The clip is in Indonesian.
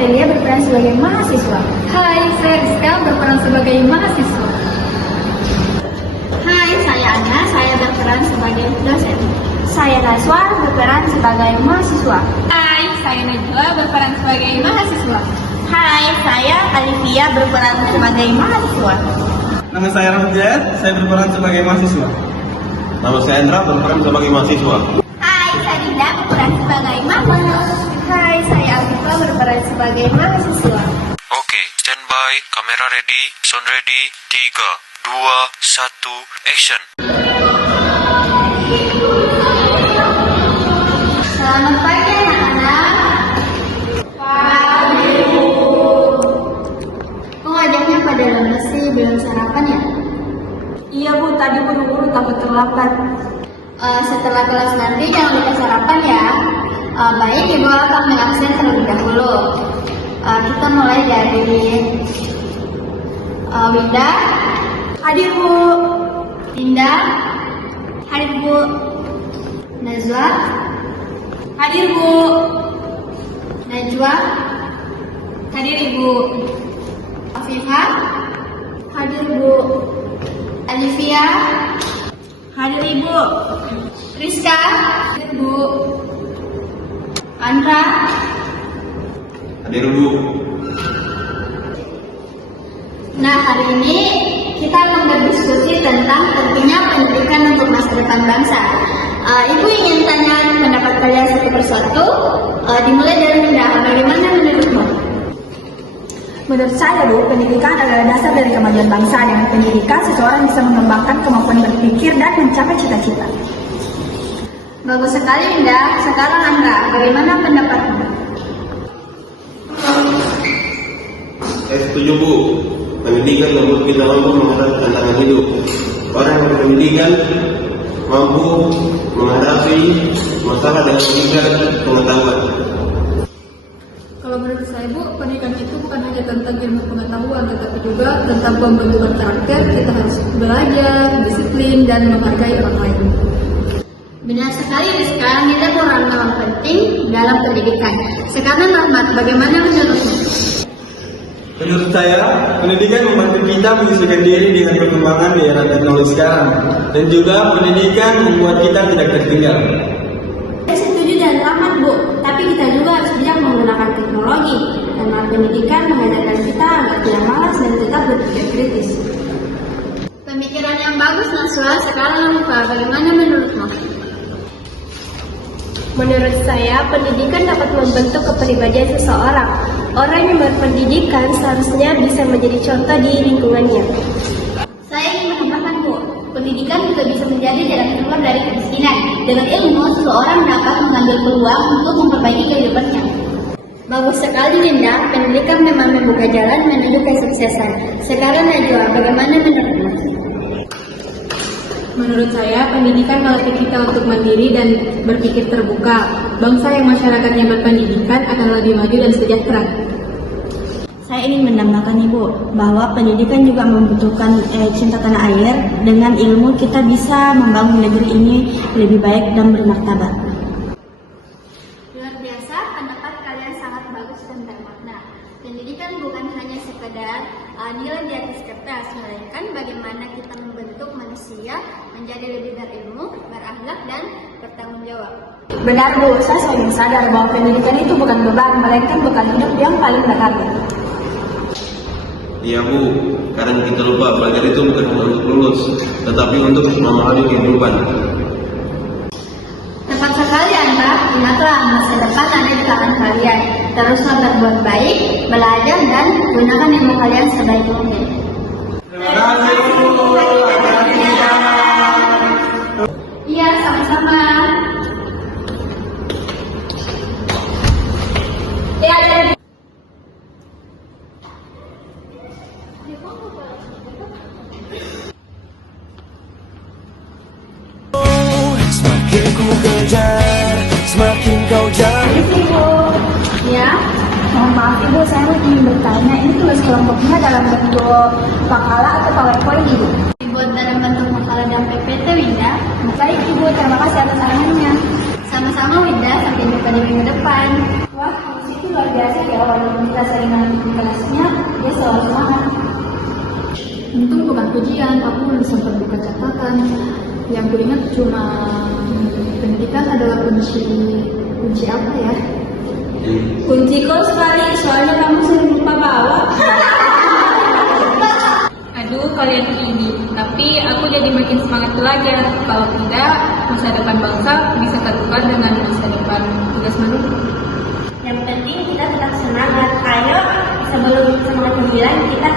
Adelia berperan sebagai mahasiswa. Hai, saya Rizka berperan sebagai mahasiswa. Hai, saya Ana, saya berperan sebagai dosen. Saya Naswa berperan sebagai mahasiswa. Hai, saya Najwa berperan sebagai mahasiswa. Hai, saya Alivia berperan sebagai mahasiswa. Nama saya Ramjad, saya berperan sebagai mahasiswa. Nama saya Endra, berperan sebagai mahasiswa. Hai, saya Dinda berperan sebagai mahasiswa. Hai, saya Alifah berperan sebagai mahasiswa. Oke, standby, kamera ready, sound ready, 3, 2, 1, action. Selamat pagi anak-anak. Pagi Bu. Kok wajahnya pada lemes sih, belum sarapan ya? Iya Bu, tadi buru-buru takut terlambat. Setelah kelas nanti jangan lupa sarapan ya. Baik, Ibu akan mengabsen terlebih dahulu. Kita mulai dari Winda. Hadir Bu. Dinda. Hadir Bu. Nazwa. Hadir Bu. Najwa. Hadir Ibu. Afifah. Hadir Bu. Alivia. Hadir Ibu. Rizka. Hadir Bu. Andra. Hadir Bu. Nah, hari ini kita akan berdiskusi tentang pentingnya pendidikan untuk masa depan bangsa. Ibu ingin tanya pendapat kalian satu persatu. Dimulai dari Dinda. Bagaimana menurutmu? Menurut saya Bu, pendidikan adalah dasar dari kemajuan bangsa. Dengan pendidikan, seseorang bisa mengembangkan kemampuan berpikir dan mencapai cita-cita. Bagus sekali, Dinda. Sekarang Andra, bagaimana pendapatmu? Saya setuju Bu. Pendidikan membuat kita mampu menghadapi tantangan hidup. Orang yang berpendidikan mampu menghadapi masalah dengan tingkat pengetahuan. Kalau menurut saya Bu, pendidikan itu bukan hanya tentang ilmu pengetahuan, tetapi juga tentang pembentukan karakter. Kita harus belajar, disiplin, dan menghargai orang lain. Benar sekali, Rizka. Nilai moral memang penting dalam pendidikan. Sekarang Rahmat, bagaimana menurutmu? Menurut saya, pendidikan membantu kita menyesuaikan diri dengan perkembangan di era teknologi sekarang. Dan juga pendidikan membuat kita tidak tertinggal. Saya setuju dan Rahmat, Bu. Tapi kita juga harus bijak menggunakan teknologi. Karena pendidikan mengajarkan kita agar tidak malas dan tetap berpikir kritis. Pemikiran yang bagus, Naswa. Sekarang bagaimana menurutmu? Menurut saya, pendidikan dapat membentuk kepribadian seseorang. Orang yang berpendidikan seharusnya bisa menjadi contoh di lingkungannya. Saya ingin menambahkan, Bu, pendidikan juga bisa menjadi jalan keluar dari kemiskinan. Dengan ilmu, seseorang dapat mengambil peluang untuk memperbaiki kehidupannya. Bagus sekali, Dinda. Pendidikan memang membuka jalan menuju kesuksesan. Sekarang Najwa, bagaimana menurutmu? Menurut saya, pendidikan melatih kita untuk mandiri dan berpikir terbuka. Bangsa yang masyarakatnya berpendidikan akan lebih maju dan sejahtera. Saya ingin menambahkan Ibu bahwa pendidikan juga membutuhkan cinta tanah air. Dengan ilmu kita bisa membangun negeri ini lebih baik dan bermartabat. Luar biasa, pendapat kalian sangat bagus dan bermakna. Pendidikan bukan hanya sekedar nilai di atas kertas, melainkan bagaimana kita membentuk manusia menjadi lebih berilmu, berakhlak, dan bertanggung jawab. Benar Bu, saya selalu sadar bahwa pendidikan itu bukan beban, melainkan bekal hidup yang paling berharga. Iya Bu, kadang kita lupa belajar itu bukan hanya untuk lulus, tetapi untuk memahami kehidupan. Tepat sekali Anda, ingatlah masa depan ada di tangan kalian. Teruslah berbuat baik, belajar, dan gunakan ilmu kalian sebaik mungkin. Terima kasih Bu. Iya, sama-sama. Semakin ku kejar, semakin kau jauh. Ibu, ya. Mohon maaf Ibu, saya ingin bertanya, ini tulis kelompoknya dalam bentuk makalah atau PowerPoint Ibu? Dibuat dalam bentuk makalah dan PPT, Winda. Baik Ibu, terima kasih atas arahannya. Sama-sama, Winda. Sampai jumpa di minggu depan. Wah, Miss itu luar biasa ya, walaupun kita sering mengikuti kelasnya, dia selalu semangat. Untung bukan pujian, aku belum sempat buka catatan. Yang ku ingat cuma pendidikan adalah kunci apa ya? Kunci kos sekali, soalnya kamu sering lupa bawa. Aduh, kalian ini. Tapi aku jadi makin semangat belajar. Kalau tidak, masa depan bangsa bisa tertukar dengan masa depan tugas manusia. Yang penting kita tetap semangat. Ayo, sebelum semangat 9, kita